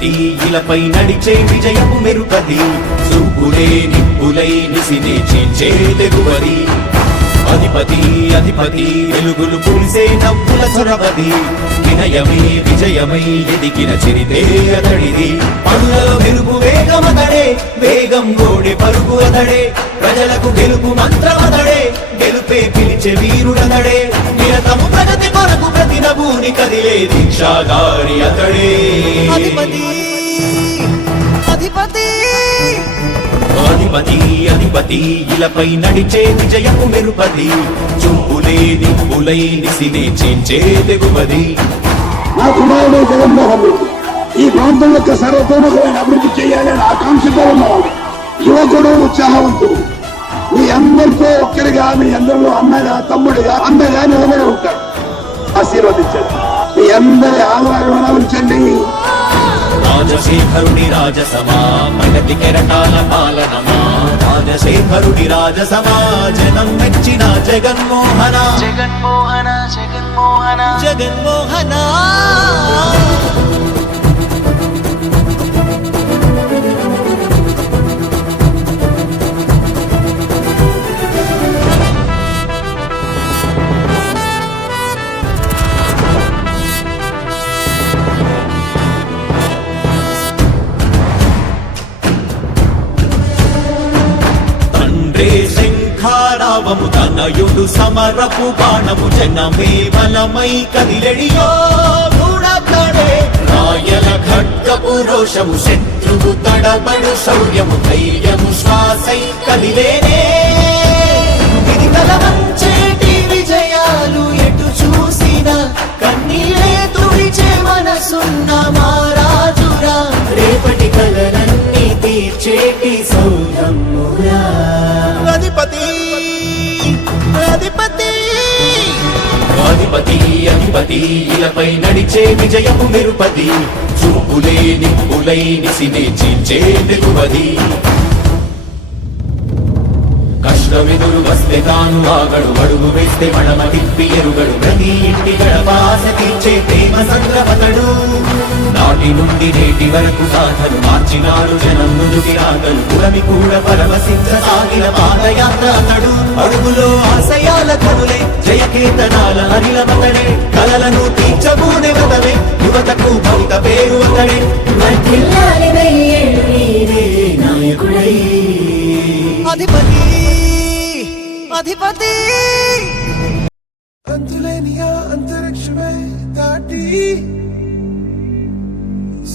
అధిపతి ఇలపై నడిచే విజయము మెరుపది. సుబ్బులే నిప్పులై నిసినే చీల్చే తెగువది. అధిపతి అధిపతి వెలుగులు పులిసే నవ్వుల చొరవది వినయమే విజయమై ఎదిగిన చిరితే అతడిది. పనులలో మెరుపు వేగమతడే వేగం గోడే పరుగు అతడే. ప్రజలకు గెలుపు మంత్రమతడే గెలుపే పిలిచే వీరుడతడే. నిరతము ప్రగతి కొరకు ప్రతి నభూని కదిలే దీక్షాగారి అతడే. అధిపతి అధిపతి ఇలపై నడిచే విజయము మెరుపది చూపులే నిప్పులై నిసినే చేంచే తెగువది నా కుమారుడు జగన్మోహన్ రెడ్డి ఈ ప్రాంతం యొక్క సర్వతోముఖమైన అభివృద్ధి చేయాలని ఆకాంక్షతో ఉన్నవాడు యువకుడు ఉత్సాహవంతుడు. మీ అందరితో ఒక్కరిగా మీ అందరిలో అన్నగా తమ్ముడిగా అందగా నిలబడి ఉంటాడు. ఆశీర్వదించండి. మీ అందరి ఆధారం ఉంచండి రాజశేఖరుడి రాజసమా ప్రగతి కెరటాల పాలనమా? రాజశేఖరుడి రాజసమా జనం మెచ్చిన జగన్మోహన. జగన్మోహన జగన్మోహన. జగన్మోహన. తండ్రే శంఖారావము తనయుడు సమరపు బాణము జనమే బలమై కదిలెడియో మూడతడే రాయల ఖడ్గపు రోషము శత్రువు తడబడు శౌర్యము ధైర్యము శ్వాసై కదిలేనే. ఇది కలవంచేటి విజయాలు ఎటు చూసిన కన్నీలే తుడిచే మనసున్న మారాజురా. రేపటి కలలన్నీ తీర్చేటి సౌ అధిపతి అధిపతి ఇలపై నడిచే విజయము నిరుపతి చూపులే నిప్పులై నిసిని చీల్చే తెగువది కష్టమెదురు వస్తే తాను ఆగడు అడుగు వేస్తే మడమ తిప్పి ఎరుగడు. ప్రతి ఇంటి గడపాస తీర్చే ప్రేమ సంద్రపతడు. నాటి నుండి నేటి వరకు సాధలు మార్చినాడు జనం నుదుటి రాగలు పురమి కూడా పరవశించ సాగిన పాదయాత్ర అతడు. అడుగులో ఆశయాల కనులే జయకేతనాల అనిలమతడే కలలను తీర్చబూనే వదవే యువతకు భవిత పేరు అతడే. అధిపతి అధిపతి. అంతులేని ఆ అంతరిక్షమే దాటి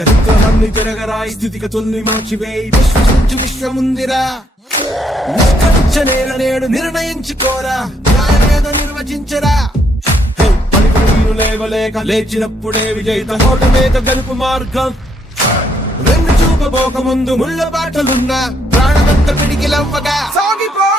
చరిత్రలన్నీ తిరగరాయి స్థితిగతుల్ని మార్చివేయి విశ్వసించు విశ్వముందిరా. నిష్కరించ నేల నేడు నిర్ణయించుకోరా. న్యాయమేదో నిర్వచించరా. పలుకులు లేవలేక లేచినప్పుడే విజయిత హోటమేక గెలుపు మార్గం. రెండు చూపబోక ముందు ముళ్ళ బాటలున్నా. ప్రాణమంత పిడికిలవ్వగా. సాగిపో!